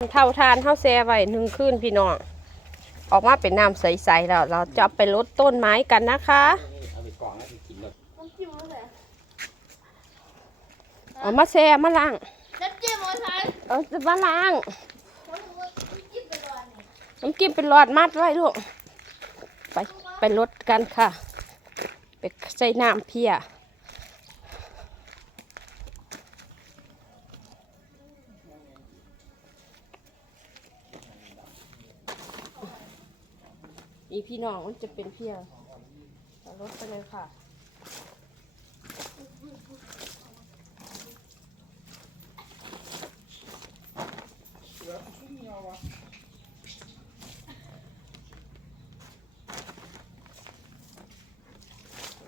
เท่าทานเท่าแซ่ไว้หนึ่งคืนพี่น้องออกมาเป็นน้ำใสๆแล้วเราจะไปลดต้นไม้กันนะคะเอาไปกล่องแล้วไปกินแบบน้ำจิ้มรสอะไรเอามาแซ่มาล้างน้ำจิ้มรสอะไรเอาจะมาล้างน้ำจิ้มเป็นรสนี่น้ำกิมเป็นหลอดมัดไว้ลูกไปไปลดกันค่ะ ไปใส่น้ำเพีย อีพี่น้องมันจะเป็นเพียเอาลดไปเลยค่ะ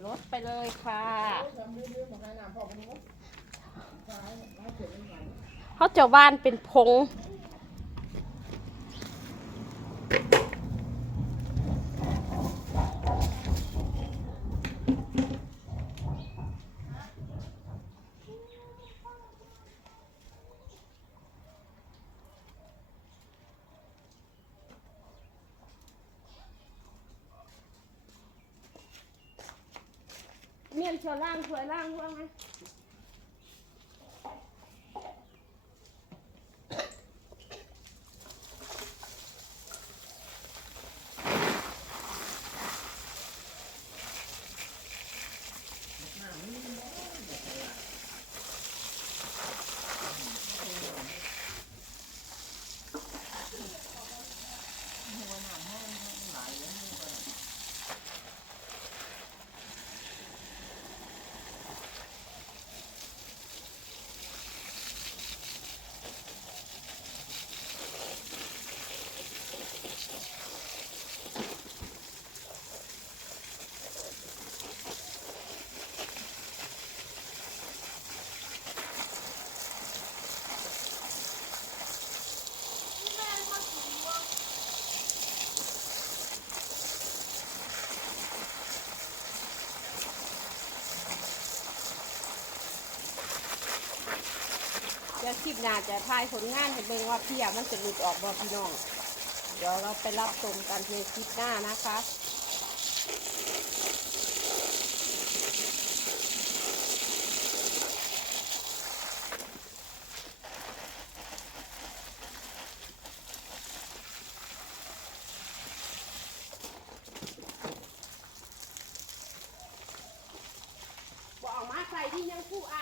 ลดไปเลยค่ะเขาเจ้าบ้านเป็นพง เมียนเชีย ยล่างว่าไงเดี๋ยวคลิปหน้าจะทายผลงานให้เบิ่งว่าเพียมันจะหลุดออกบ่พี่น้อง เดี๋ยวเราไปรับชมกันในคลิปหน้านะคะบอออกมาใครที่ยังผู้อา